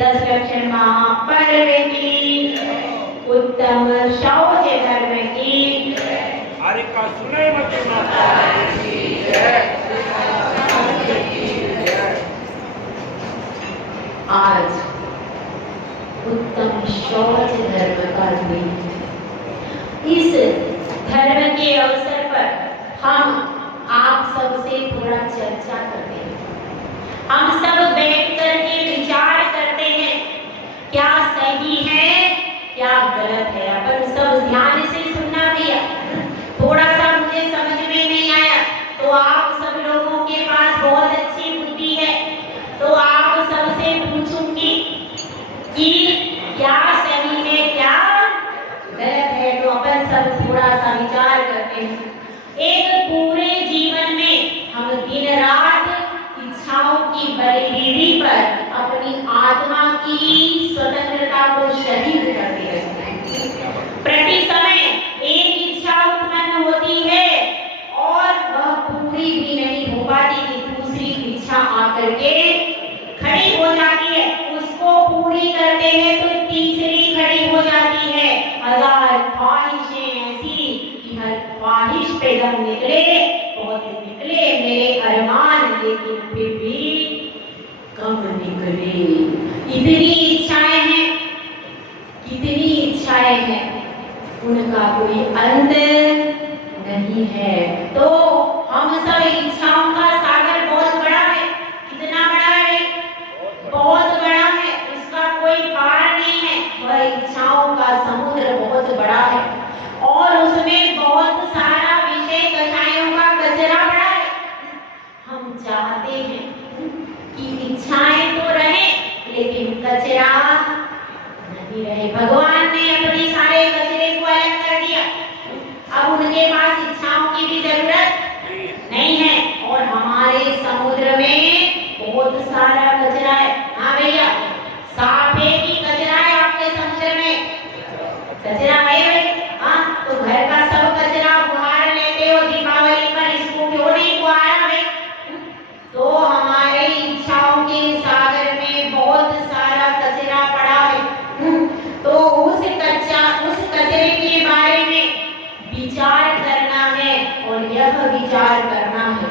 10 लक्षण महापर्व की, उत्तम शौच धर्म की। हरि का सुने मत माता की जय। आज उत्तम शौच धर्म का दिन। इस धर्म के अवसर पर हम आप सबसे थोड़ा चर्चा करते हैं। हम सब बैठ करके विचार करते हैं क्या सही है क्या गलत है। अपन सब ध्यान से सुनना भैया। थोड़ा सा मुझे समझ में नहीं आया तो आप सब लोगों के पास बहुत अच्छी बुद्धि है, तो आप सबसे पूछूंगी कि क्या सही है क्या गलत है। तो अपन सब थोड़ा सा विचार करते हैं। एक पूरे जीवन में हम दिन रात इच्छाओं की बलिदानी पर अपनी आत्मा की स्वतंत्रता को शहीद करते रहते हैं। प्रति समय एक इच्छा उत्पन्न होती है और वह पूरी भी नहीं हो पाती कि दूसरी इच्छा आकर के खड़ी हो जाती है। उसको पूरी करते हैं तो तीसरी खड़ी हो जाती है। हजार ख्वाहिशें ऐसी कि हर ख्वाहिश पे दम निकले, बहुत निकले मेरे अरमान, लेकिन फिर भी कम निकले। इतनी इच्छाएं हैं, कितनी इच्छाएं हैं, उनका कोई अंत नहीं है। तो हम सब इच्छाओं का सागर बहुत बड़ा है। कितना बड़ा है? बहुत बड़ा है, उसका कोई पार नहीं है। वह इच्छाओं का समुद्र बहुत बड़ा है और उसमें बहुत सारा विषय कषायों का कचरा पड़ा है। हम चाहते हैं कि इच्छाएं तो रहे लेकिन कचरा नहीं रहे। भगवान ने अपने सारे कचरे को अलग कर दिया। अब उनके पास इच्छाओं की भी जरूरत नहीं है और हमारे समुद्र में बहुत सारा कचरा है। हाँ भैया, साफ है कि कचरा है आपके समुद्र में? कचरा है भाई। हाँ, तो घर का सब कचरा उखाड़ लेते हो दीपावली पर, इसको क्यों नहीं उखाड़ा भाई? तो हमारे इच्छाओं के सागर में बहुत सारा कचरा पड़ा है। तो उस कचरे के बारे में विचार करना है और यह विचार करना है।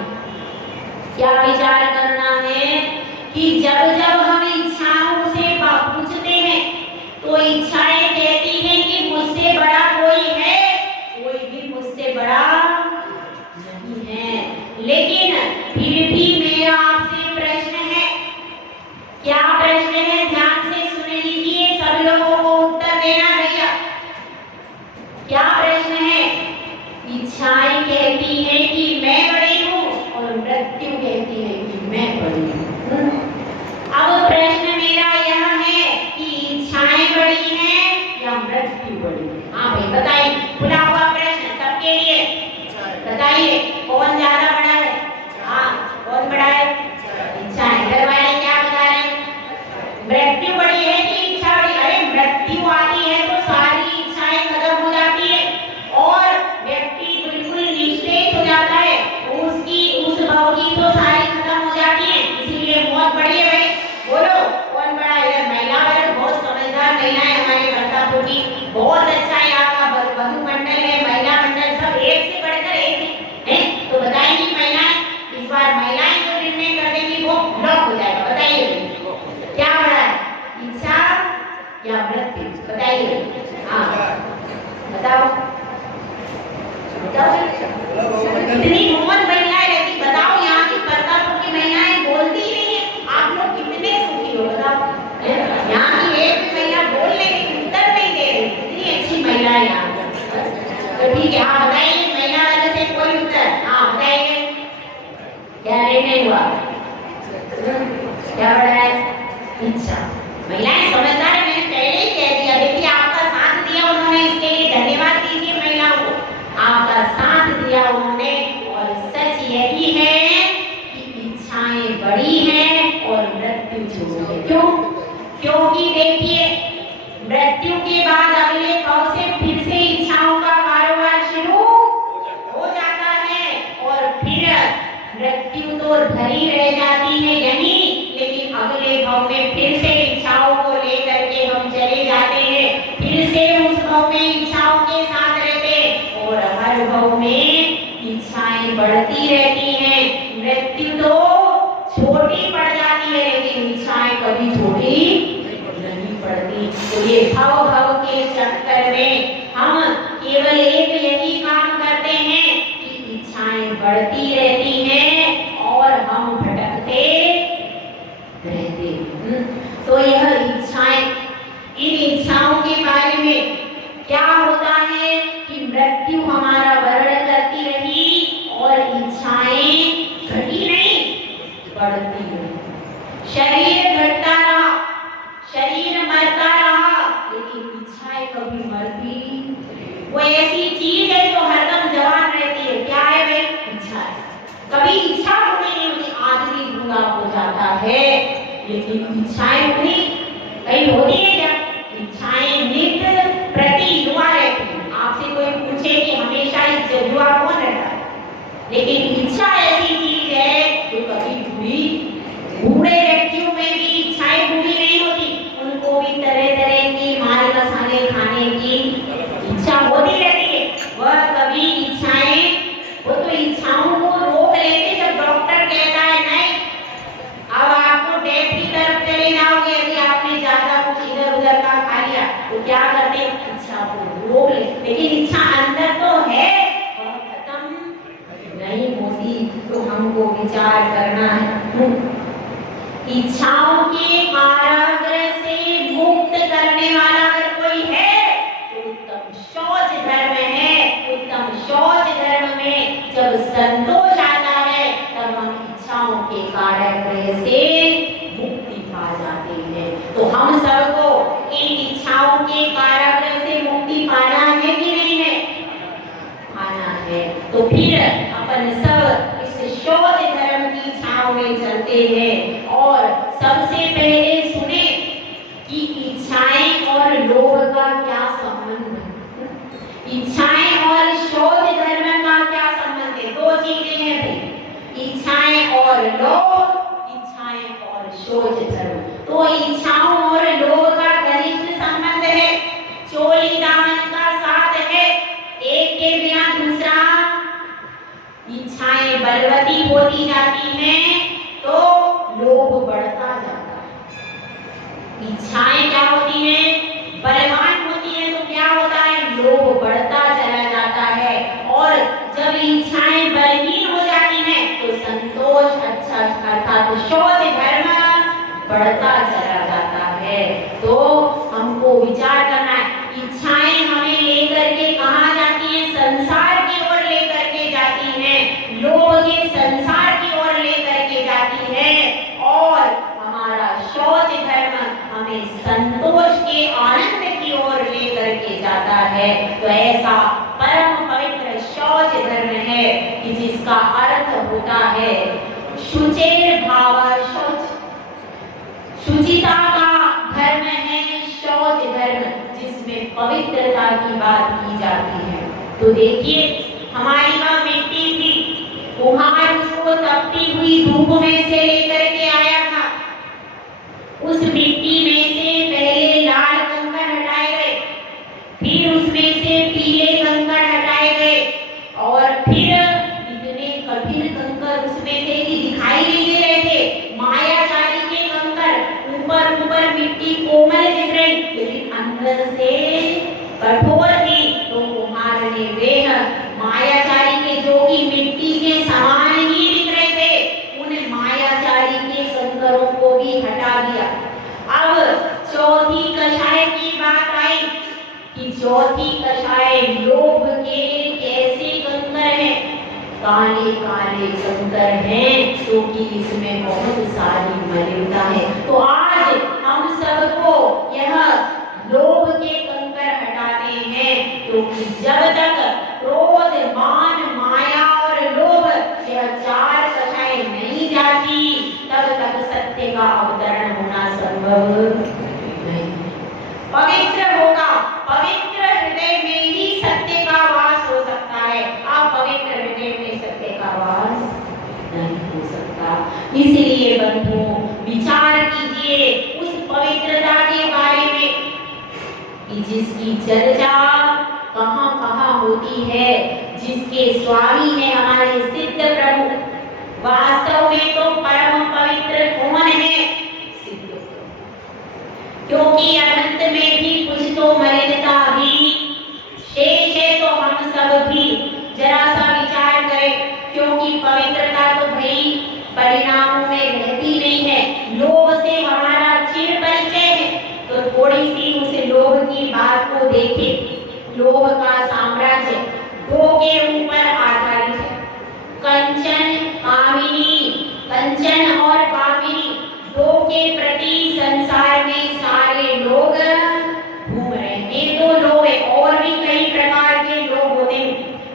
क्या विचार करना है कि जब जब हम इच्छाओं से पूछते हैं तो इच्छाएं कहती हैं कि मुझसे बड़ा कोई है, कोई भी मुझसे बड़ा नहीं है। लेकिन फिर भी मेरा आपसे प्रश्न है। क्या प्रश्न है? ध्यान से सुन लीजिए, सब लोगों को उत्तर देना भैया। क्या प्रश्न है? इच्छाएं कहती हैं कि मैं बड़ी हूँ और मृत्यु कहती है कि मैं बड़ी हूँ। अब प्रश्न मेरा यह है कि इच्छाएं बड़ी हैं या मृत्यु बड़ी है? हाँ भाई बताइए, खुला हुआ प्रश्न सबके लिए। बताइए कौन ज्यादा बड़ा है? हाँ, कौन बड़ा है? इच्छाएं। घर वाले क्या बता रहे हैं? मृत्यु बड़ी है कि इच्छा बड़ी? अरे मृत्यु आती है तो सारी इच्छाएं खत्म हो जाती है और व्यक्ति बिल्कुल निश्चेत हो जाता है। उसकी उस भाव की तो सारी खत्म हो जाती है, इसीलिए मौत बड़ी है भाई। बोलो कौन बड़ा है? इधर महिला वर्ग बहुत समझदार महिलाएं हमारे बर्तापुर की, बहुत अच्छा यहाँ का बधु मंडल है, महिला मंडल सब एक से बढ़कर एक है। तो बताएंगी महिलाएं, इस बार महिलाएं जो निर्णय कर देंगी वो ब्लॉक हो जाएगा। बताइए क्या बड़ा है, इच्छा या मृत्यु? बताइए। हाँ बताओ बताओ। इतनी हिम्मत महिलाएं रहती, बताओ यहाँ की बर्तापुर की महिलाएं बोलती ही नहीं है। आप लोग कितने सुखी हो बताओ। यहाँ की एक भी महिला बोल लेगी, उत्तर नहीं दे रही। कितनी अच्छी महिला है यहाँ। तो ठीक है, हाँ बताइए महिला वाले से कोई उत्तर? हाँ बताइए क्या निर्णय हुआ? क्या बड़ा है? इच्छा। महिलाएं समझदार है, मैंने पहले ही कह दिया। देखिए आपका साथ दिया उन्होंने, इसके लिए धन्यवाद दीजिए महिलाओं को। आपका साथ दिया उन्होंने और सच यही है कि इच्छाएं बड़ी हैं और मृत्यु छोटी है। क्यों? क्योंकि देखिए मृत्यु के बाद अगले भाव से फिर से इच्छाओं का कारोबार शुरू हो जाता है और फिर मृत्यु तो धरी रह जाती है यहीं, लेकिन अगले भाव में फिर से इच्छाओं को इच्छाएं, इन इच्छाओं के बारे में क्या होता है कि मृत्यु हमारा वर्ण करती रही और इच्छाएं घटी नहीं, बढ़ती रही। शरीर घटता रहा, शरीर मरता रहा, लेकिन इच्छाएं कभी मरती। वो ऐसी चीज है जो हरदम जवान रहती है। क्या है वे? इच्छा है। कभी इच्छा पूरी नहीं होती, आदमी बूढ़ा हो जाता है लेकिन इच्छाएं पूरी कहीं होती है क्या? इच्छाएं नित्य प्रति युवा रहती है। आपसे कोई पूछे कि हमेशा युवा कौन रहता है, लेकिन इच्छा ऐसी चीज है जो कभी पूरी, बूढ़े व्यक्तियों में भी इच्छाएं पूरी नहीं होती। उनको भी तरह तरह के माल मसाले खाने की इच्छा होती रहती है। वह कभी इच्छाएं, वो तो इच्छाओं को रोक लेते जब डॉक्टर कहता है नहीं, अब आपको डेथ की तरफ चले जाओगे, यदि आपने ज्यादा कुछ इधर उधर का खा लिया तो क्या करते? इच्छा को रोक ले। लेकिन इच्छा अंदर तो है, वह खत्म नहीं होती। तो हमको विचार करना है। इच्छाओं के कारागृह से मुक्त करने वाला अगर कोई है तो उत्तम शौच धर्म है। उत्तम शौच धर्म में जब संतोष आता है तब हम इच्छाओं के कारागृह से मुक्ति पा जाते हैं। तो हम सबको इन इच्छाओं के कारागृह से मुक्ति पाना है कि नहीं है? पाना है। तो फिर अपन सब इस शौच धर्म की छाव में चलते हैं और सबसे पहले सुने कि इच्छाएं और लोभ का क्या संबंध है। इच्छाएं और शौच धर्म का क्या संबंध है? दो चीजें हैं भाई, इच्छाएं और लोभ, इच्छाएं और शौच धर्म। तो इच्छाओं और लोभ का घनिष्ठ संबंध है, चोली दामन का साथ है, एक के बिना दूसरा। इच्छाएं बलवती होती जाती हैं तो लोभ बढ़ता जाता है। इच्छाएं क्या होती हैं? बलवान होती हैं तो क्या होता है? लोभ बढ़ता चला जाता है। और जब इच्छाएं बलहीन हो जाती हैं तो संतोष अच्छा अर्थात शौच धर्म बढ़ता चला जाता है। तो हमको विचार करना है, इच्छाएं हमें लेकर के कहाँ जाती हैं? संसार की ओर लेकर के जाती हैं, लोभ के संसार की ओर लेकर के जाती है। और हमारा शौच धर्म हमें संतोष के आनंद की ओर लेकर के जाता है। तो ऐसा परम पवित्र शौच धर्म है कि जिसका अर्थ होता है शुचिर भाव शौच, शुचिता का धर्म है शौच धर्म, जिसमें पवित्रता की बात की जाती है। तो देखिए हमारी वह मिट्टी थी, कुम्हार उसको तपती हुई धूप में से लेकर के आया था। उस मिट्टी में से पहले लाल कंकड़ हटाए गए, फिर उसमें से पीले कंकड़ हटाए गए और फिर इतने कठिन कंकड़ उसमें थे कि दिखाई नहीं दे रहे थे। मायाचारी के कंकड़ ऊपर ऊपर मिट्टी कोमल दिख रही, लेकिन अंदर से कठोर थी। तो कुम्हार ने वह मायाचारी के जो कि मिट्टी के समान ही दिख रहे थे, उन मायाचारी के कंकरों को भी हटा दिया। अब चौथी कषाय की बात आई कि चौथी कषाय लोभ के कैसे कंकर हैं? काले काले कंकर हैं, क्योंकि इसमें बहुत सारी मलिनता है। तो आज हम सबको यह लोभ के कंकर हटाने हैं, क्योंकि जब तक क्रोध, मान, माया और लोभ यह चार कषाय नहीं जाती तब तक सत्य का अवतरण होना संभव नहीं। पवित्र होगा, पवित्र हृदय में ही सत्य का वास हो सकता है। आप पवित्र हृदय में सत्य का वास नहीं हो सकता। इसलिए बंधुओं विचार कीजिए उस पवित्रता के बारे में कि जिसकी चर्चा कहाँ कहाँ होती है, जिसके स्वामी है हमारे सिद्ध प्रभु। वास्तव में तो परम पवित्र कौन है? सिद्ध प्रभु। क्योंकि अनंत में भी कुछ तो मलिनता भी शेष है, तो हम सब भी जरा सा विचार करें। क्योंकि पवित्रता तो भाई परिणामों में रहती नहीं है। लोभ से हमारा चिर परिचय है, लोभ का साम्राज्य दो के ऊपर आधारित है। कंचन और कामिनी दो के प्रति संसार में सारे लोग घूम रहे हैं। ये दो लोग है, और भी कई प्रकार के लोग होते हैं।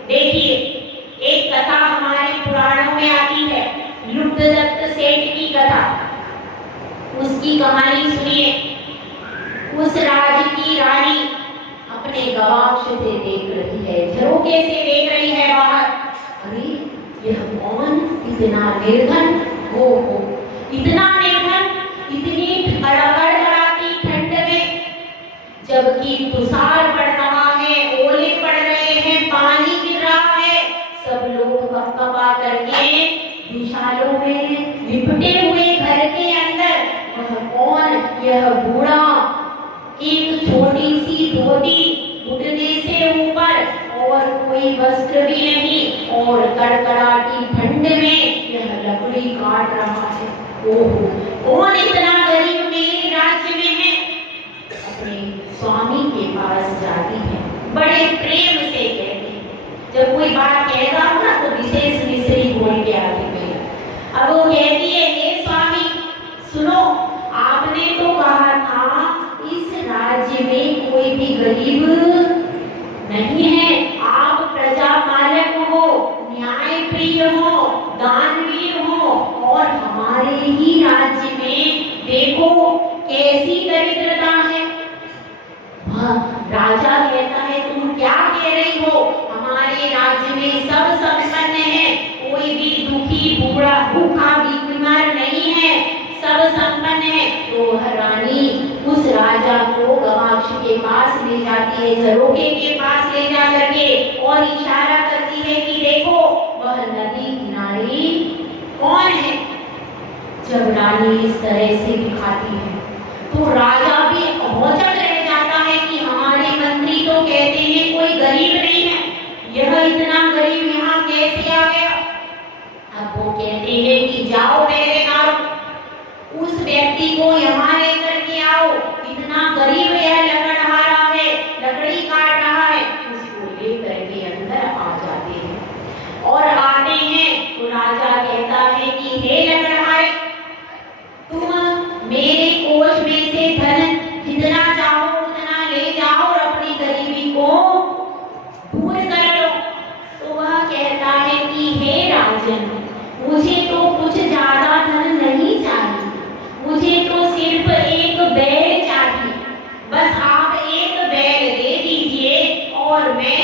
देखिए, एक कथा हमारे पुराणों में आती है, लुब्धदत्त सेठ की कथा। उसकी कहानी सुनिए। उस राज्य की रानी अपने गवाक्ष से देख रही है, झरोके से देख रही है बाहर। अरे यह कौन इतना निर्धन हो, इतना निर्धन, इतनी कड़कड़ाती ठंड में, जबकि तुषार पड़ रहा है, ओले पड़ रहे हैं, पानी गिर रहा है, सब लोग कपकपा करके दुशालों में लिपटे हुए घर के अंदर वह कौन, यह बूढ़ा, एक छोटी सी धोती घुटने से ऊपर और कोई वस्त्र भी नहीं, और कड़कड़ाती ठंड में यह लकड़ी काट रहा है। ओहो, कौन इतना गरीब मेरे राज्य में है? अपने स्वामी के पास जाती है, बड़े प्रेम से कहती है। जब कोई बात कहता हो ना तो विशेष मिश्री बोल के आती है। अब वो कहती है, हे स्वामी सुनो, आपने तो कहा था इस राज्य में कोई भी गरीब नहीं है। आप प्रजा पालक हो, न्याय प्रिय हो, दानवीर हो, और हमारे ही राज्य में देखो कैसी दरिद्रता है। राजा कहता है, तुम क्या कह रही हो? हमारे राज्य में सब संपन्न है, कोई भी दुखी बूढ़ा भूखा बीमार नहीं है, सब संपन्न है। तो वह रानी उस राजा को गवाक्ष के पास ले जाती है, झरोखे के पास ले जा करके, और इशारा करती है कि देखो वह नदी किनारे कौन है। जब रानी इस तरह से दिखाती है तो राजा भी अभौचक रह जाता है कि हमारे मंत्री तो कहते हैं कोई गरीब नहीं है, यह इतना गरीब यहाँ कैसे आ गया? अब वो कहते हैं कि जाओ मेरे नाम, उस व्यक्ति को यहाँ लेकर के आओ, इतना गरीब यह लकड़हारा है, लकड़ी काट रहा है। उसको लेकर के अंदर आ जाते हैं, और आते हैं तो राजा कहता है कि हे लकड़हारे, तुम मेरे कोष में से धन जितना चाहो उतना ले जाओ और अपनी गरीबी को दूर कर लो। तो वह कहता है कि हे राजन, मुझे तो कुछ ज्यादा धन नहीं चाहिए, मुझे तो सिर्फ एक बैल चाहिए। बस आप एक बैल दे दीजिए और मैं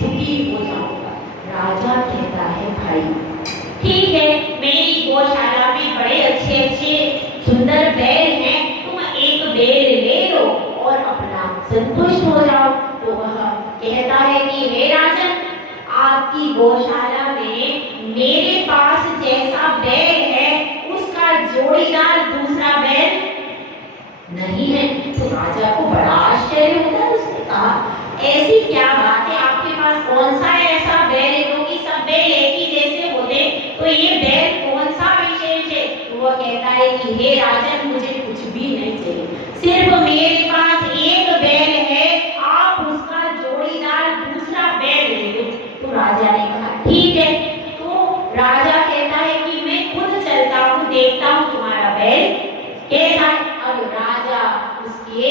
सुखी हो जाऊंगा। राजा कहता है, भाई ठीक है, मेरी गौशाला में बड़े अच्छे अच्छे सुंदर बैल हैं, तुम एक बैल ले लो और अपना संतुष्ट हो जाओ। तो वह कहता है कि हे राजन, आपकी गौशाला में मेरे पास जैसा बैल है उसका जोड़ीदार दूसरा बैल नहीं है। तो राजा को बड़ा आश्चर्य होता है। उसने कहा, ऐसी क्या बात है, आपके पास कौन सा ऐसा बैल है? क्योंकि सब बैल एक ही जैसे होते, तो ये बैल कौन सा विशेष है? तो वह कहता है कि हे राजन, मुझे कुछ भी नहीं चाहिए, सिर्फ मेरे पास एक बैल है, आप उसका जोड़ीदार दूसरा बैल ले लो। तो राजा ने कहा ठीक है। तो राजा कहता है कि मैं खुद चलता हूँ, देखता हूँ तुम्हारा बैल कैसा है। अब राजा उसके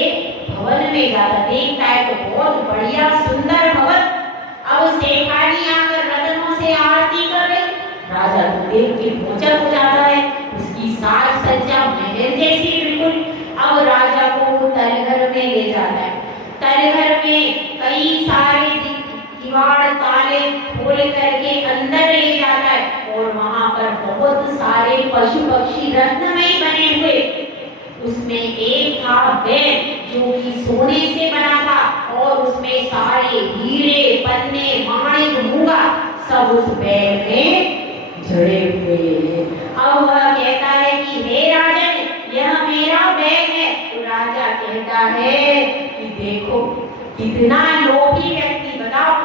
भवन में जाता, देखता है तो बहुत बढ़िया सुंदर भवन। अब सेठानी आकर रत्नों से आरती कर रही। राजा को देख के भौचक हो जाता है, उसकी साज सज्जा महल जैसी बिल्कुल। अब राजा को तलघर में ले जाता है। तलघर में कई सारे किवाड़ ताले खोल करके अंदर ले जाता है, और वहां पर बहुत सारे पशु पक्षी रत्नमय बने हुए। उसमें एक था बैल जो कि सोने से बना था, और उसमें सारे हीरे पन्ने माणिक मूंगा सब उस बैल में जड़े हुए हैं। अब वह कहता है कि हे राजन, यह मेरा बैल है। तो राजा कहता है कि देखो कितना लोभी व्यक्ति, बताओ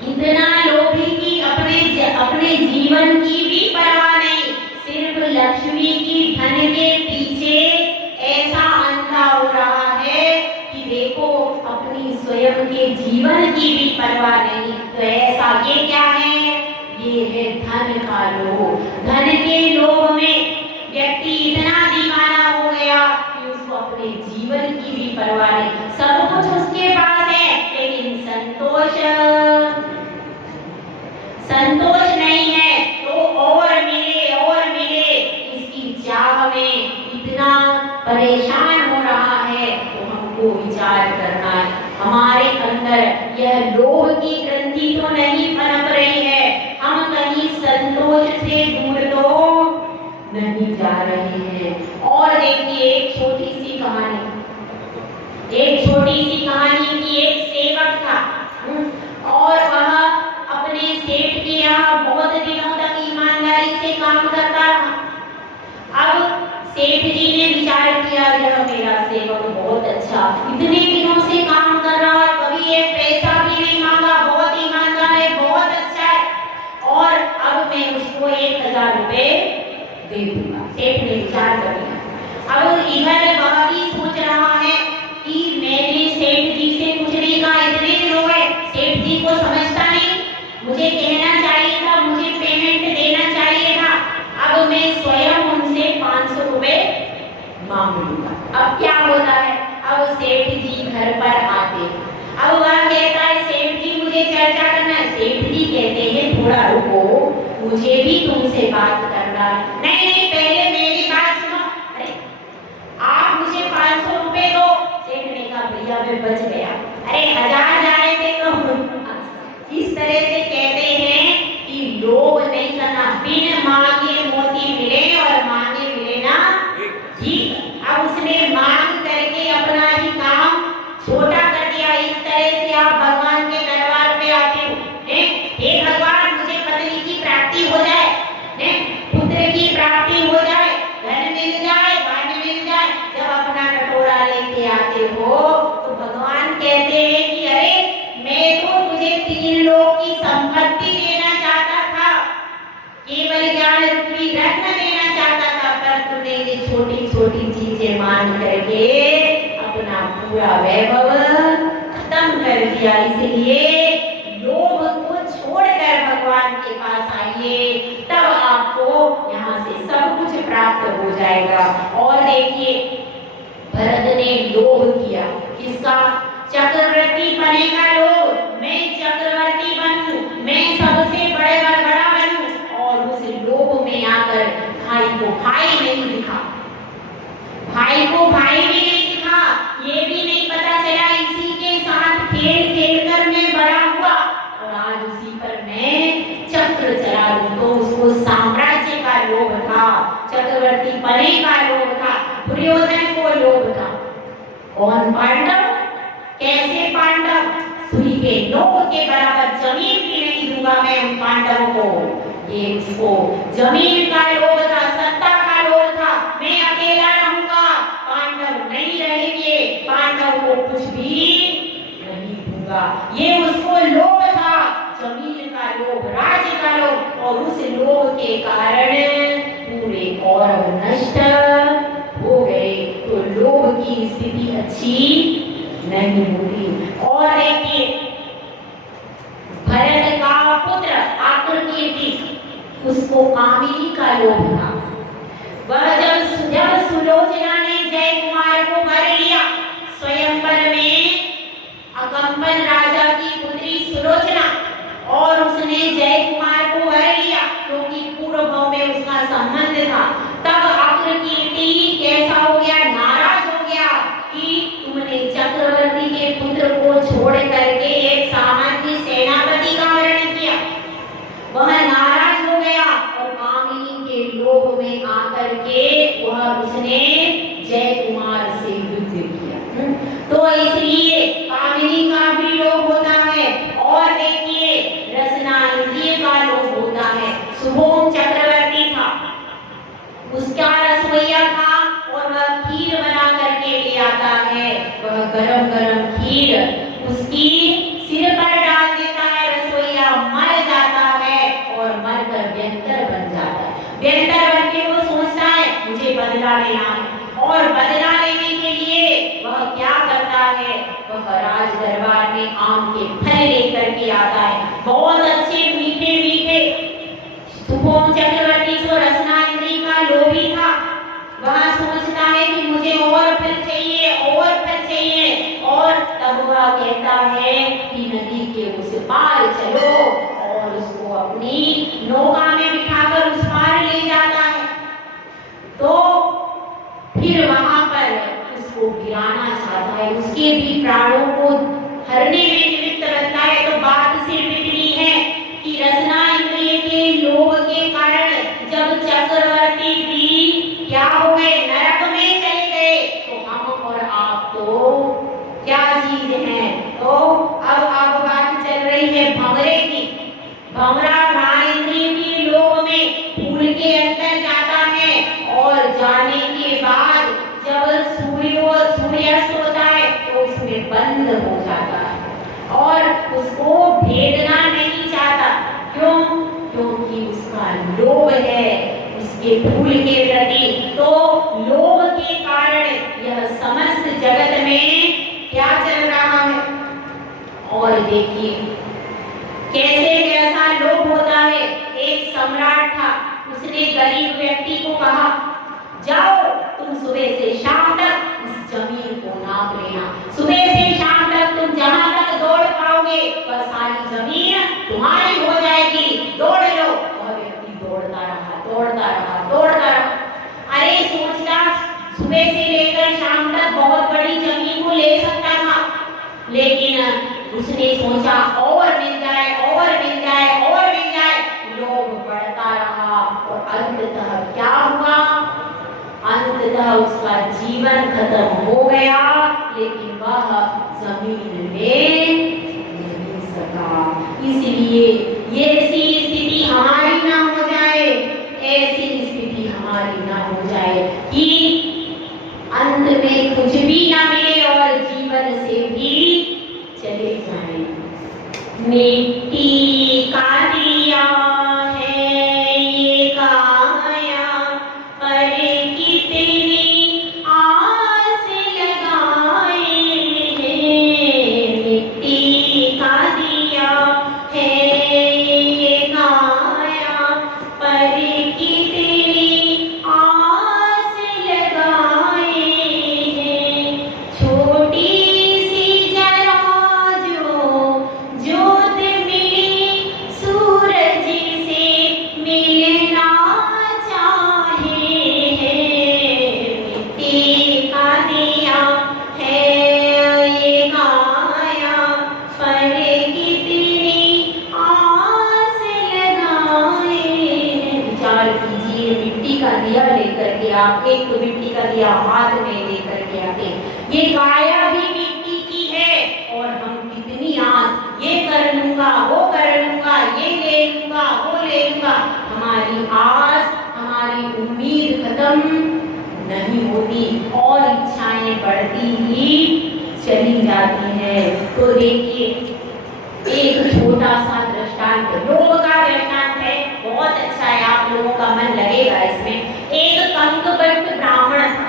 कितना लोभी की अपने जीवन की भी परवाह नहीं, सिर्फ लक्ष्मी की धन के पीछे ऐसा अंधा हो रहा है कि देखो अपनी स्वयं स्वयं के जीवन की भी परवाह नहीं। तो ऐसा ये क्या है? ये है धन का लोभ। धन के लोभ में व्यक्ति इतना दीवाना हो गया कि उसको अपने जीवन की भी परवाह नहीं। सब कुछ उसके पास है, लेकिन संतोष नहीं है। तो और मिले इसकी चाह में इतना परेशान हो रहा है। तो हमको विचार करना है, हमारे अंदर यह लोभ की ग्रंथि तो नहीं पनप रही है, हम कहीं संतोष से दूर तो नहीं जा रहे हैं। और देखिए एक छोटी सी कहानी की एक सेवक था और वह अपने सेठ के यहाँ बहुत दिनों तक ईमानदारी से काम करता था। अब सेठ जी ने विचार किया, यह मेरा सेवक बहुत अच्छा, इतने दिनों से काम कर रहा है, कभी एक पैसा भी नहीं मांगा, बहुत ईमानदार है, बहुत अच्छा है, और अब मैं उसको 1000 रुपए दे दूंगा। सेठ ने विचार कर लिया। अब इधर वह भी सोच रहा है कि मैंने सेठ जी से कुछ नहीं कहा, इतने दिन हो गए, सेठ जी को समझता नहीं, मुझे कहना चाहिए था, मुझे पेमेंट देना चाहिए था, अब मैं स्वयं उनसे 500 रुपए मांग लूंगा। अब क्या होता है, अब सेठ जी घर पर आते, अब वह कहता है सेठ जी मुझे चर्चा करना है। सेठ जी कहते हैं थोड़ा रुको, मुझे भी तुमसे बात करना है। नहीं, पहले मेरी बात सुनो। अरे आप मुझे 500 रुपए दो। सेठ ने कहा भैया मैं बच गया, अरे 1000 जा रहे थे। तो इस तरह से कहते हैं कि लोभ नहीं करना, बिन मांगे मोती मिले और मांगे मिले ना ठीक। अब उसने मांग करके अपना ही काम छोटा कर दिया। इस तरह से आप भगवान के दरबार पे आते हो, हे भगवान मुझे पत्नी की प्राप्ति हो जाए, पुत्र की प्राप्ति हो जाए, धन मिल जाए, वाणी मिल जाए। जब अपना कटोरा लेके आते हो तो भगवान कहते हैं कि अरे मैं तो तुझे 3 लोक की संपत्ति देना चाहता था, केवल ज्ञान रूपी रत्न देना चाहता था, पर तूने ये छोटी छोटी चीजें मान करके अपना पूरा वैभव खत्म कर दिया। इसलिए लोभ को छोड़कर भगवान के पास आइए, तब आपको यहाँ से सब कुछ प्राप्त हो जाएगा। और देखिए भरत ने लोभ किया, किसका? चक्रवर्ती बने का लोभ। मैं चक्रवर्ती बनूं, मैं सबसे बड़ा बनूं, और उस लोभ में आकर भाई को भाई नहीं दिखा, भाई को भाई भी नहीं दिखा, ये भी नहीं पता चला इसी के साथ खेल खेल कर मैं बड़ा हुआ और आज उसी पर मैं चक्र चला लूं। तो उसको साम्राज्य का लोभ था, चक्रवर्ती बने का लोभ था, दुर्योधन को लोभ था। कौन? पांडव। कैसे पांडव? सुई के नोक के बराबर जमीन भी नहीं दूंगा मैं उन पांडवों को। ये उसको जमीन का लोभ था, सत्ता का लोभ था, मैं अकेला रहूंगा, पांडव नहीं रहेंगे, पांडव को कुछ भी नहीं दूंगा। ये उसको लोभ था, जमीन का लोभ, राज्य का लोभ, और उस लोभ के कारण पूरे कौरव नष्ट हो गए। तो लोभ की स्थिति अच्छी नहीं होती। और देखिए भरत का पुत्र आकृति, उसको कामिनी का लोभ था। वह जब सुलोचना ने जय कुमार को वर लिया, स्वयंवर में अकंपन राजा की पुत्री सुलोचना, और उसने जय कुमार को वर लिया क्योंकि पूर्व भाव में उसका संबंध था। तब अकृति कैसा हो गया? नाराज हो गया कि तुमने चक्रवर्ती के पुत्र को छोड़ करके एक सामान्य सेनापति का वर्ण किया। वह नाराज हो गया और कामिनी के लोभ में आकर के वह उसने जय कुमार से युद्ध किया। तो इसलिए कामिनी का भी लोभ होता है। और देखिए रसना इंद्रिय का लोभ होता है। सुभोग चक्रवर्ती था, उसका रसोइया था और वह खीर बना करके ले आता है। वह गरम गरम खीर उसकी सिर पर डाल देता है, रसोइया मर जाता है और मरकर व्यंतर बन जाता है। व्यंतर बन के वो सोचता है मुझे बदला लेना है, और बदला लेने के लिए वह क्या करता है वह राज दरबार में आम के फल लेकर के आता है, बहुत अच्छे मीठे मीठे। सुखोम चक्रवर्ती को रसना इंद्री का लोभी था, वह सोचता है कि मुझे और फल चाहिए और फल चाहिए, और तब वह कहता है कि नदी के उस पार चलो, और उसको अपनी नौका में बिठाकर उस पार ले जाता है। तो फिर वहां पर उसको गिराना चाहता है, उसके भी प्राणों को हरने में निमित्त बनता है। तो बात सिर्फ इतनी है कि रसना इंद्रिय के लोभ के कारण जब चक्रवर्ती भी क्या हो गए, नरक में चले गए, तो हम और आप तो क्या चीज है। तो अब बात चल रही है भंवरे की। भंवरा घ्राणेंद्रिय के लोभ में फूल के अंदर जाता है, और जाने के बाद जब सूर्यास्त होता है तो उसमें बंद हो जाता है, और उसको भेदना नहीं चाहता। क्यों? क्योंकि उसका लोभ है उसके फूल के प्रति। तो लोभ के कारण यह समस्त जगत में क्या चल रहा है। और देखिए कैसे कैसा लोभ होता है। एक सम्राट था, उसने गरीब व्यक्ति को कहा, जाओ तुम सुबह से शाम तक इस जमीन को नाप लेना, सुबह से शाम तक तुम जहां तक दौड़ पाओगे वह सारी जमीन तुम्हारी हो जाएगी, दौड़ लो। वह व्यक्ति दौड़ता रहा दौड़ता रहा दौड़ता रहा। अरे सोचता सुबह से लेकर शाम तक बहुत बड़ी जमीन को ले सकता था, लेकिन उसने सोचा और मिल जाए और मिल जाए और मिल जाए, लोभ बढ़ता रहा, और अंततः क्या हुआ, अंततः उसका जीवन खत्म हो गया, लेकिन वह जमीन ले नहीं सका। इसलिए ये ऐसी स्थिति हमारी ना हो जाए, ऐसी स्थिति हमारी ना हो जाए कि अंत में कुछ भी ना मिले और जीवन से भी चले जाए। मिट्टी का दिया है ये काया, पर कितनी आस लगाए हैं। मिट्टी का दिया है ये काया, पर कितनी आस लगाए हैं। छोटी सी जरा जोत मिली सूरज से मिलना चाहे हैं। मिट्टी का दिया है ये काया, पर कितनी आस लगाए हैं। विचार कीजिए, मिट्टी का दिया लेकर के आप, एक तो मिट्टी का दिया हाथ में लेकर के आते, ये काया भी मिट्टी की है, और हम कितनी आस, ये कर लूंगा वो कर लूंगा, ये ले लूंगा वो ले लूंगा, हमारी आस हमारी उम्मीद खत्म नहीं होती और इच्छाएं बढ़ती ही चली जाती है। तो देखिए एक छोटा सा दृष्टांत, लोभ का दृष्टांत है, बहुत अच्छा है, आप लोगों का मन लगेगा इसमें। एक कंकभट्ट ब्राह्मण था,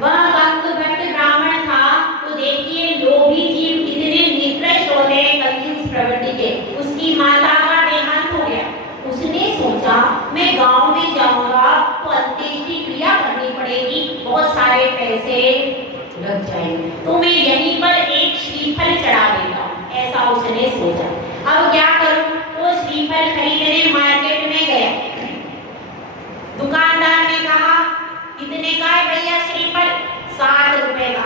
वह कंकभट्ट ब्राह्मण था। तो देखिए लोभी जीव कितने निकृष्ट होते हैं, कंजूस प्रवृत्ति के। उसकी माता का देहांत हो गया, उसने सोचा मैं गांव में जाऊंगा तो अंत्येष्टि क्रिया करनी पड़ेगी, बहुत सारे पैसे लग जाएंगे, तो मैं यहीं पर एक श्रीफल चढ़ा देता हूँ, ऐसा उसने सोचा। अब क्या करूं, तो श्रीफल खरीदने मार्केट में गया। दुकानदार ने कहा कितने का है भैया श्रीफल? 60 रुपए का।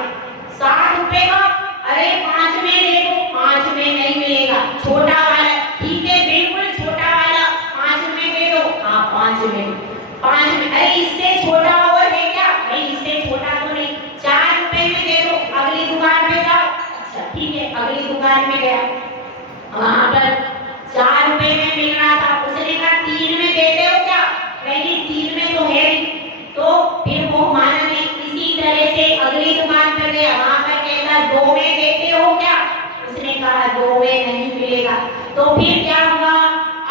60 रुपए का? अरे 5 में दे दो। 5 में नहीं मिलेगा, छोटा वाला। ठीक है बिल्कुल छोटा वाला 5 में दे दो। हाँ 5 में। अरे इससे छोटा और है क्या? भाई इससे छोटा तो नहीं, 4 रुपए में दे दो, अगली दुकान में जाओ। अच्छा ठीक है, अगली दुकान में गया, वहां पर 4 रुपए में मिल रहा था। उसने कहा 3 में देते हो क्या? नहीं 3 में तो है नहीं। तो फिर वो माना नहीं, इसी तरह से अगली दुकान पर गया, वहां पर कहता 2 में देते हो क्या? उसने कहा 2 में नहीं मिलेगा। तो फिर क्या हुआ,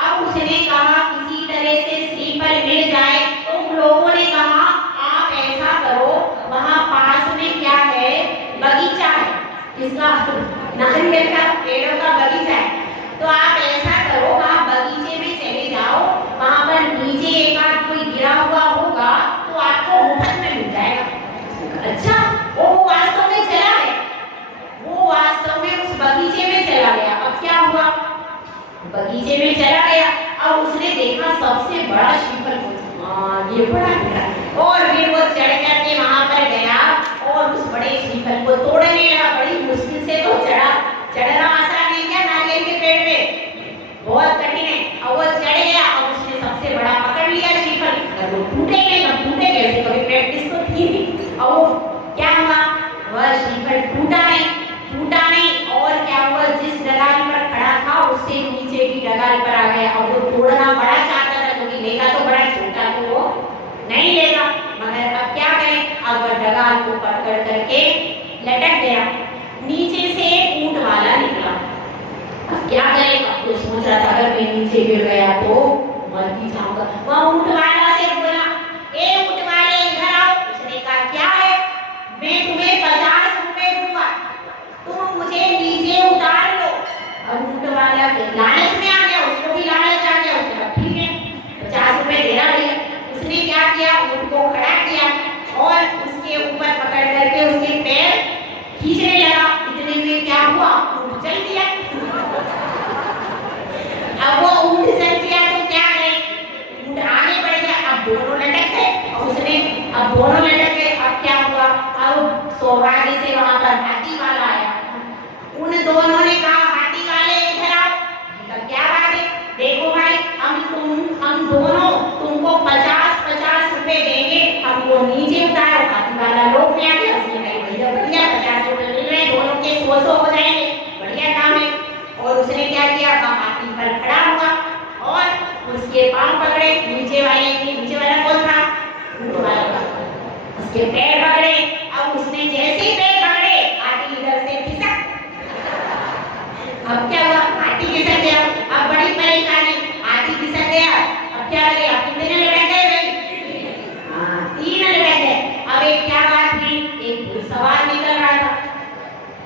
अब उसने कहा किसी तरह से श्रीफल मिल जाए। तो लोगों ने कहा आप ऐसा करो, वहां पास में क्या है, बगीचा है, उसका नारियल का पेड़ों का बगीचा है, तो आप ऐसा करो, आप बगीचे में चले जाओ, वहां पर नीचे एक आध कोई गिरा हुआ होगा तो आपको मुफ्त में मिल जाएगा। अच्छा, वो वास्तव में चला गया, वो वास्तव में उस बगीचे में चला गया। अब क्या हुआ, बगीचे में चला गया, अब उसने देखा सबसे बड़ा श्रीफल, ये बड़ा मिला, और फिर वो चढ़ करके वहां पर गया और उस बड़े श्रीफल को तोड़ने लगा। बड़ी मुश्किल से तो चढ़ना आसान नहीं क्या नारियल के पेड़ पे, बहुत कठिन है। अब वो चढ़ गया और उसने सबसे बड़ा पकड़ लिया श्रीफल, अगर वो टूटेगा ना, टूटे कैसे, कभी प्रैक्टिस तो थी नहीं। और वो क्या हुआ, वह श्रीफल टूटा नहीं, और क्या हुआ, जिस डगाल पर खड़ा था उससे नीचे की डगाल पर आ गया। और वो तोड़ना बड़ा चाहता था, क्योंकि लेगा तो बड़ा, छोटा तो वो नहीं लेगा, मगर अब क्या करे, अब वह डगाल को पकड़ करके लटक गया। नीचे से एक ऊंट वाला निकला, अब क्या करे, अब तो सोच रहा था अगर मैं नीचे गिर गया तो मर भी जाऊंगा। वह ऊंट वाला से बोला, ए ऊंट वाले इधर आओ। उसने कहा क्या है, मैं तुम्हें 50 रुपए दूंगा, तुम मुझे नीचे उतार लो। अब ऊंट वाला लालच में आ गया, उसको भी लालच आ गया, उसने कहा ठीक है 50 रुपए देना भैया। उसने क्या किया, ऊंट को खड़ा किया और उसके ऊपर पकड़ करके उसके पैर खींचने लगा। इतने में क्या हुआ, ऊंट चल दिया। अब वो ऊंट चल दिया तो क्या है, ऊंट आगे बढ़ गया, अब दोनों लटक गए, और उसने अब दोनों लटक गए। अब क्या हुआ, अब सौभाग्य से वहां पर हाथी वाला आया। उन दोनों ने कहा, हाथी वाले इधर आओ। क्या बात है, देखो भाई, हम दोनों तुमको 50 रुपए देंगे, हमको नीचे उतारो। हाथी वाला लोग में आ गया, उसने कहा भैया बढ़िया, 50 रुपए मिल रहे, दोनों के 100 हो जाएंगे, बढ़िया काम है। और उसने क्या किया, हाथी पर खड़ा हुआ और उसके पांव पकड़े, नीचे वाला कौन था, ऊंट वाला, उसके पैर पकड़े। अब उसने जैसे ही पैर पकड़े, हाथी इधर से खिसक। अब क्या हुआ, हाथी खिसक गया, अब बड़ी परेशानी, हाथी खिसक गया, अब क्या करें, अब कितने लड़क गए भाई, 3 लड़क गए। अब एक क्या बात थी, एक सवाल निकल रहा था।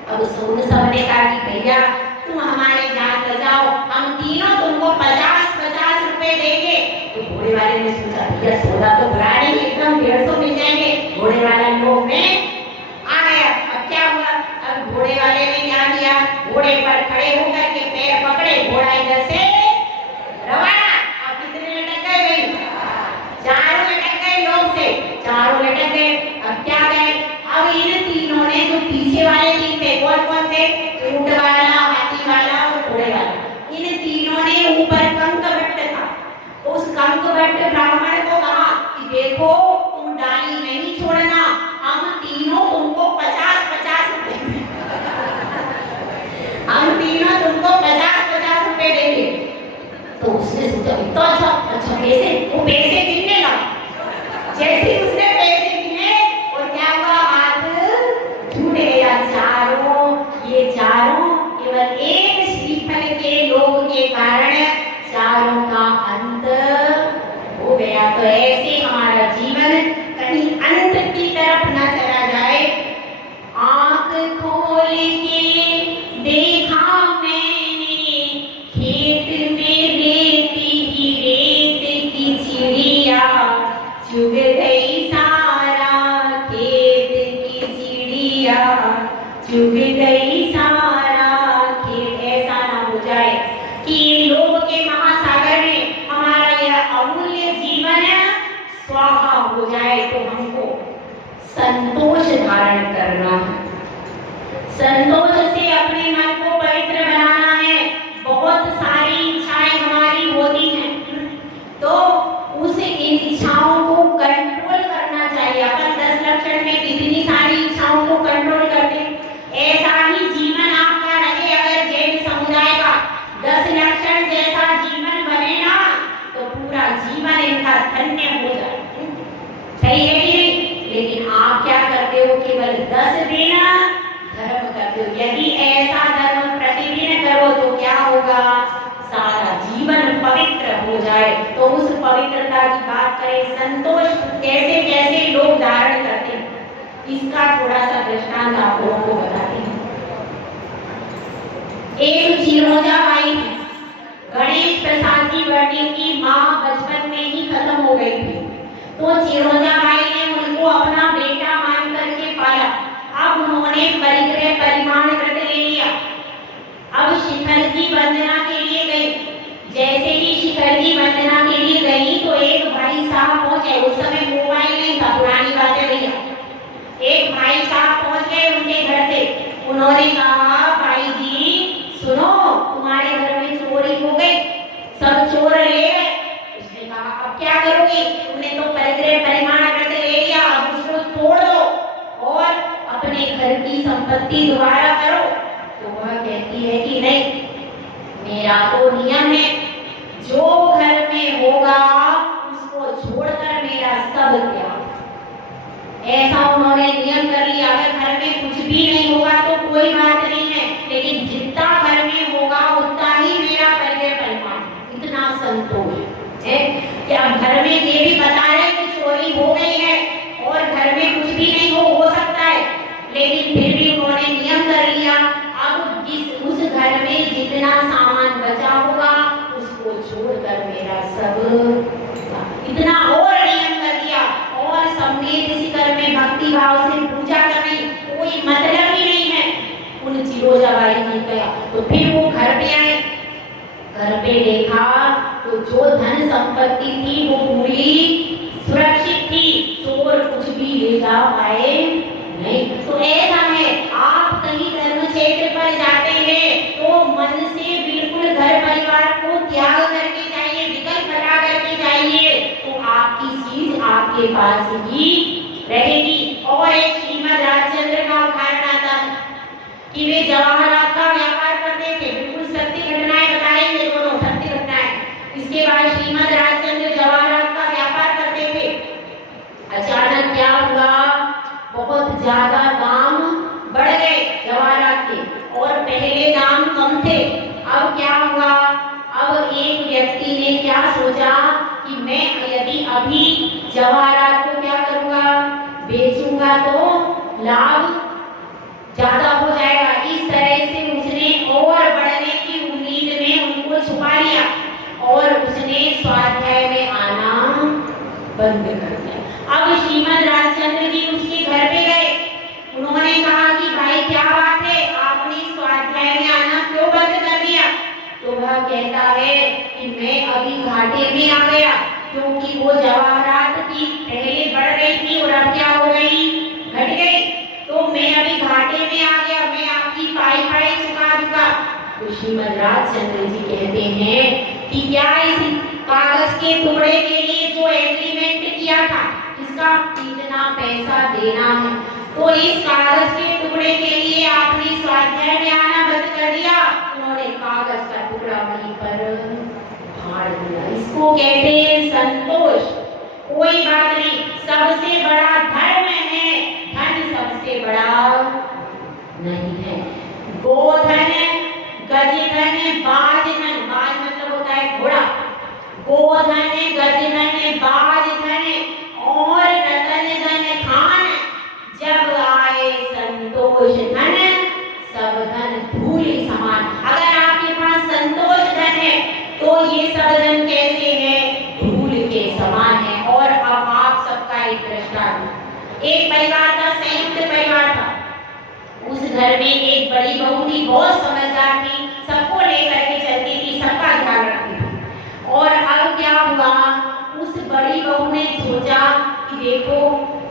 अब उन सब ने कहा कि भैया तुम हमारी जान बचाओ, हम तीनों तुमको 50 रुपए देंगे। तो घोड़े वाले ने सोचा भैया सौदा तो बुरा नहीं, एकदम 150 मिल जाएंगे। घोड़े वाला लोग में आ गया। अब क्या हुआ, अब घोड़े वाले ने क्या किया, घोड़े पर खड़े होकर के पैर पकड़े, घोड़ा इधर से रवाना। अब कितने लटक गए भाई, चारों लटक गए, लोग से चारों लटक गए। अब क्या गए, अब इन तीनों ने, जो पीछे वाले 3 थे, कौन थे, ऊंट वाला, हाथी वाला और घोड़े वाला, इन तीनों ने ऊपर कंकभट्ट था, तो उस कंकभट्ट ब्राह्मण को कहा कि देखो तुम डाली नहीं छोड़ना, हम तीनों तुमको 50 रुपए हम तीनों तुमको 50 रुपए देंगे। तो उसने सोचा तो अच्छा कैसे, वो पैसे गिनने लगा। जैसे ही उसने पैसे गिने और क्या हुआ, हाथ छूट गया। ये चारों केवल एक श्रीफल के लोभ के कारण चारों का अंत हो गया। तो ऐसे हमारा जीवन कहीं अंत की तरफ न चला जाए। आंख खोल के देखा मैंने, खेत में रेत ही रेत की चिड़िया, चुग गई सारा खेत की चिड़िया, चुग गई सारा खेत। ऐसा ना हो जाए कि लोभ के महासागर में हमारा यह अमूल्य जीवन स्वाहा हो जाए। तो हमको संतोष धारण करना है, संतोष से अपने मन को पवित्र बनाना है। बहुत सारी इच्छाएं हमारी होती हैं, तो उस इन इच्छाओं को कंट्रोल करना चाहिए। अपन 10 लक्षण में कितनी सारी इच्छाओं को कंट्रोल करते हैं। ऐसा ही जीवन आपका रहे, अगर जैन समुदाय का 10 लक्षण जैसा जीवन बने ना, तो पूरा जीवन इनका धन्य हो जाए। सही है कि नहीं? लेकिन आप क्या करते हो, केवल 10 दिन धर्म करते हो। यदि ऐसा धर्म प्रतिदिन करो तो क्या होगा, सारा जीवन पवित्र हो जाए। तो उस पवित्रता की बात करें, संतोष कैसे कैसे लोग धारण करते हैं, इसका थोड़ा सा दृष्टांत आप लोगों को बताते हैं। परिग्रह परिमाण व्रत ले लिया। अब शिखर की वंदना के लिए गई। जैसे ही शिखर की वंदना के लिए गई तो एक भाई साहब पहुंचे। उस समय मोबाइल नहीं था, पुरानी बात है भैया। एक भाई साहब पहुंच गए उनके घर से। उन्होंने कहा, भाई जी सुनो, तुम्हारे घर में चोरी हो गई, सब चोर ले गए। उसने कहा, अब क्या करोगे? तुमने तो परिग्रह परिमाण व्रत ले लिया, अब उसको तोड़ दो और अपने घर की संपत्ति दोबारा करो। तो वह कहती है कि नहीं, मेरा तो नियम है, जो घर में होगा उसको छोड़कर मेरा सब त्याग। ऐसा उन्होंने नियम कर लिया। अगर घर में कुछ भी नहीं होगा तो कोई बात नहीं है, लेकिन जितना घर में होगा उतना ही मेरा परिग्रह परिमाण। इतना संतोष है कि अब घर में ये भी बता रहे कि चोरी हो गई है और घर में कुछ भी नहीं हो सकता है, लेकिन फिर भी उन्होंने नियम कर लिया। अब उस घर में जितना सामान बचा होगा उसको छोड़कर मेरा सब, इतना और नियम कर दिया। और समेत शिखर में भक्ति भाव से पूजा करने कोई मतलब ही नहीं है उन चिरोजाबाई जी का। तो फिर वो घर पे आए। घर पे देखा तो जो धन संपत्ति थी वो पूरी सुरक्षित थी, चोर कुछ भी ले जा पाए नहीं। तो ऐसा है, आप कहीं धर्म क्षेत्र पर जाते हैं तो मन से बिल्कुल घर परिवार को त्याग करके जाइए, विकल्प हटा करके जाइए, तो आपकी चीज आपके पास ही रहेगी। और एक श्रीमद राजचंद्र का उदाहरण आता है कि वे जवाहरात का व्यापार करते थे। बिल्कुल सत्य घटनाएं बताएंगे, दोनों सत्य घटनाएं। इसके बाद श्रीमद राजचंद्र जवाहरात का व्यापार करते थे। अचानक क्या हुआ, बहुत ज्यादा दाम बढ़ गए जवाहरात के, और पहले दाम कम थे। अब क्या हुआ, अब एक व्यक्ति ने क्या सोचा कि मैं यदि अभी जवाहरात को क्या करूंगा, बेचूंगा तो लाभ ज्यादा हो जाएगा। इस तरह से उसने और बढ़ने की उम्मीद में उनको छुपा लिया और उसने स्वाध्याय में आना बंद कर दिया। अब श्रीमद राजचंद्र जी उसके घर पे गए। उन्होंने कहा कि भाई क्या बात है, आपने स्वाध्याय में आना क्यों बंद कर दिया? तो वह कहता है कि मैं अभी घाटे में आ गया, क्योंकि वो जवाहरात की पहले बढ़ गई थी और अब क्या हो गई, घट गई। तो मैं अभी घाटे में आ गया, मैं आपकी पाई पाई चुका दूंगा। तो श्रीमद राजचंद्र जी कहते हैं कि क्या इस कागज के टुकड़े के लिए जो एग्रीमेंट किया था, इसका कितना पैसा देना है? तो इस कागज के टुकड़े के लिए आपने स्वाध्याय में आना बंद कर दिया। उन्होंने कागज का टुकड़ा वहीं पर फाड़ दिया। इसको कहते हैं संतोष। कोई बात नहीं, सबसे बड़ा धर्म है, धन सबसे बड़ा नहीं है। गोधन, गजधन, बाजधन, बाज मतलब होता है घोड़ा, गोधन, गजधन, बाजधन और रतन धन खान, जब आए संतोष धन, सब धन धूल समान। अगर आपके पास संतोष धन है तो ये सब धन कैसे है, धूल के समान है। और अब आप सबका एक दृष्टांत, एक परिवार था, संयुक्त परिवार था। उस घर में एक बड़ी बहू थी, बहुत समझदार थी, सबको लेकर के चलती थी, सबका ध्यान रखती थी। और अब क्या हुआ, उस बड़ी बहू ने सोचा कि देखो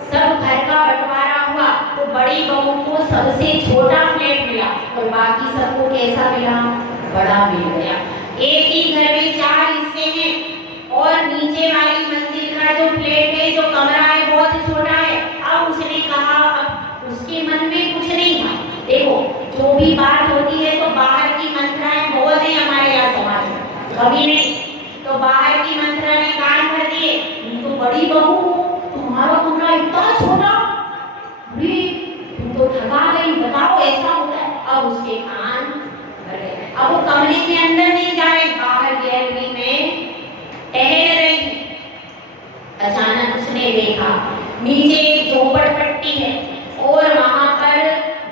सब घर का बंटवारा हुआ तो बड़ी बहू को सबसे छोटा फ्लैट मिला और बाकी सबको कैसा मिला, बड़ा मिल गया। एक ही घर में 4 हिस्से हैं और नीचे वाली मंजिल का जो फ्लैट है, जो कमरा है, बहुत छोटा है। अब उसने कहा, अब उसके मन में कुछ नहीं था। देखो जो भी बात होती है तो बाहर की मंत्राएं बहुत है हमारे यहाँ समाज में, कभी नहीं। तो बाहर की मंत्रा ने कान भर दिए, तो बड़ी बहू तुम्हारा कमरा इतना छोटा, तुम तो ठगा गई, बताओ ऐसा होता है। अब उसके कान भर गए। अब वो कमरे के अंदर नहीं जा रहे, बाहर गैलरी में टहल रही। अचानक उसने देखा नीचे एक झोपड़पट्टी है और वहां पर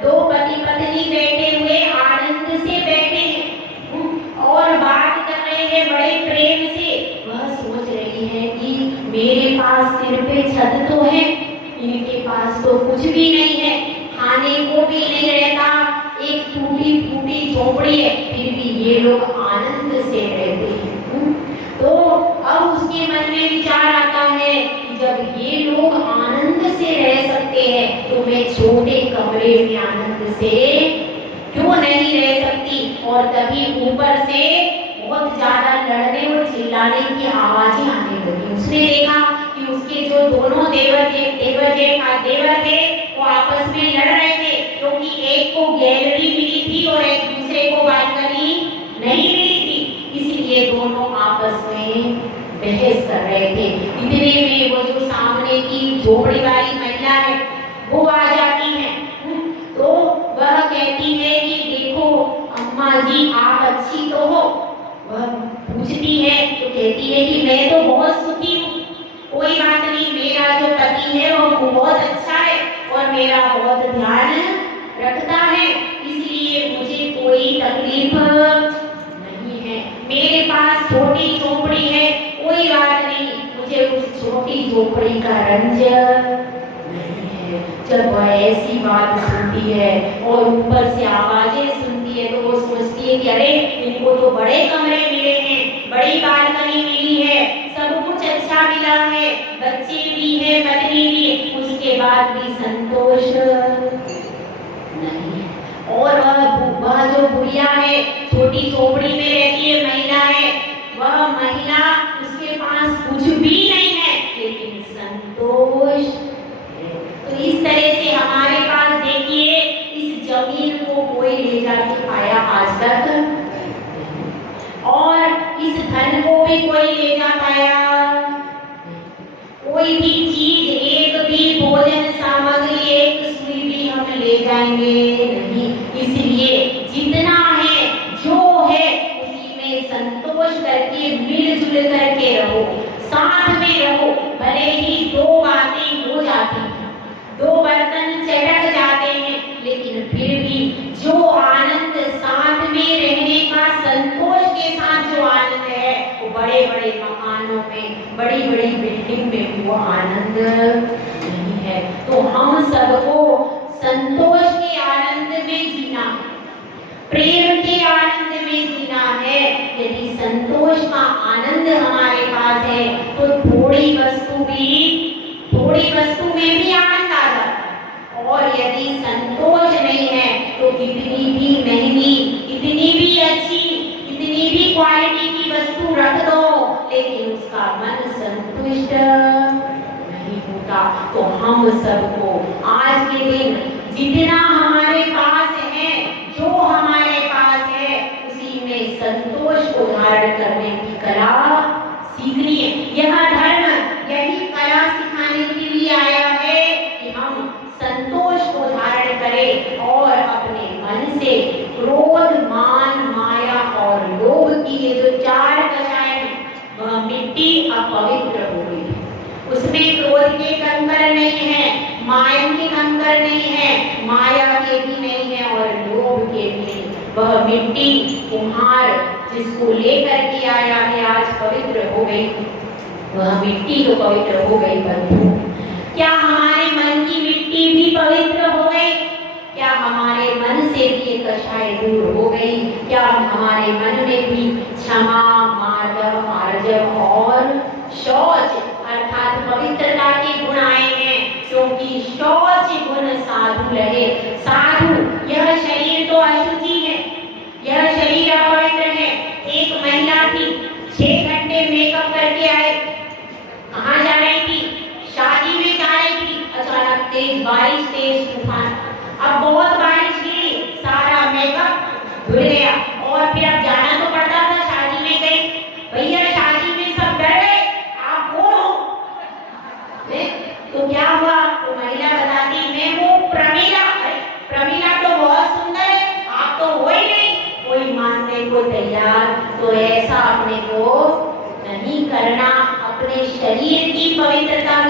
2 पति पत्नी बैठे हुए आनंद से बैठे हैं और बात कर रहे हैं बड़े प्रेम से। वह सोच रही है कि मेरे पास सिर पे छत तो है, इनके पास तो कुछ भी नहीं है, खाने को भी नहीं प्रेम आनंद से क्यों नहीं रह सकती। और तभी ऊपर से बहुत ज्यादा लड़ने और चिल्लाने की आवाजें आने लगी। उसने देखा कि उसके जो दोनों देवर थे वो आपस में लड़ रहे थे, क्योंकि एक को गैलरी मिली थी और एक दूसरे को बालकनी नहीं मिली थी, इसलिए दोनों आपस में बहस कर रहे थे। इतने में वो जो सामने की झोपड़ी वाली महिला है वो आ जाती है। तो वह कहती है कि देखो अम्मा जी आप अच्छी तो हो। वह पूछती है तो कहती है कि मैं तो बहुत सुखी हूँ, कोई बात नहीं, मेरा जो पति है वो बहुत अच्छा है और मेरा बहुत ध्यान रखता है, इसलिए मुझे कोई तकलीफ नहीं है। मेरे पास छोटी झोपड़ी है, कोई बात नहीं, मुझे उस छोटी झोपड़ी का रंज नहीं है। जब वह ऐसी बात सुनती है और ऊपर से आवाजें सुनती है तो वो सोचती है कि अरे इनको तो बड़े कमरे मिले हैं, बड़ी बालकनी मिली है, सब कुछ अच्छा मिला है, बच्चे भी है, पत्नी भी, उसके बाद भी संतोष नहीं है। और वह जो बुढ़िया है, छोटी झोपड़ी में रहती है महिला है, वह महिला उसके पास कुछ भी नहीं है लेकिन संतोष है। तो इस तरह से हमारे पास देखिए इस जमीन को कोई ले जाके पाया आज तक, और इस धन को भी कोई ले जा पाया। कोई भी चीज, एक भी भोजन सामग्री, एक सुई भी हम ले जाएंगे नहीं। इसलिए जितना है जो है उसी में संतोष करके मिलजुल करके रहो, साथ में रहो। भले ही दो बातें हो जाती हैं, दो बर्तन चटक जाते हैं, लेकिन फिर भी जो आनंद साथ में रहने का, संतोष के साथ जो आनंद है वो बड़े बड़े मकानों में, बड़ी बड़ी बिल्डिंग में वो आनंद नहीं है। तो हम सबको संतोष के आनंद में जीना है, प्रेम के आनंद में जीना है। यदि संतोष का आनंद हमारे पास है तो थोड़ी वस्तु में भी आनंद आ जाता है। और यदि संतोष नहीं है तो कितनी भी महंगी, कितनी भी अच्छी, कितनी भी क्वालिटी की वस्तु रख दो लेकिन उसका मन संतुष्ट नहीं होता। तो हम सबको आज के दिन जितना हमारे पास है, जो हमारे पास है, उसी में संतोष को धारण करने की कला सीखनी है। यह धर्म यही कला सिखाने के लिए आया है कि हम संतोष को धारण करें और अपने मन से क्रोध, मान, माया और लोभ की ये जो चार कषाय हैं वह मिट्टी अपवित्र हो गई है। उसमें क्रोध के कंकर नहीं है, माया के कंकर नहीं है, माया के भी नहीं है और लोभ के भी नहीं। वह मिट्टी कुम्हार जिसको लेकर के आया है आज पवित्र हो गई, वह मिट्टी तो पवित्र हो गई, बंधु क्या हमारे मन की मिट्टी भी पवित्र हो गई? क्या हमारे मन से भी ये कषाय दूर हो गई? क्या हमारे मन में भी क्षमा, मार्दव, आर्जव और शौच अर्थात पवित्रता के गुण आए हैं? क्योंकि शौच गुण साधु रहे। साधु, यह शरीर तो अशुचि है, यह शरीर अपवित्र है। एक महिला थी, 6 घंटे मेकअप करके आए, कहाँ जा रही थी? शादी में जा रही थी। अचानक तेज बारिश, तेज तूफान, अब बहुत बारिश गिरी, सारा मेकअप धुल गया और फिर अब जाना तो पड़ता था, शादी में गई। भैया शादी में सब डर गए, आप कौन हो? तो क्या हुआ? तो महिला बताती, मैं वो प्रमीला। प्रमीला तो बहुत सुंदर है, आप तो हो ही नहीं। कोई मानने को तैयार। तो ऐसा अपने को नहीं करना, अपने शरीर की पवित्रता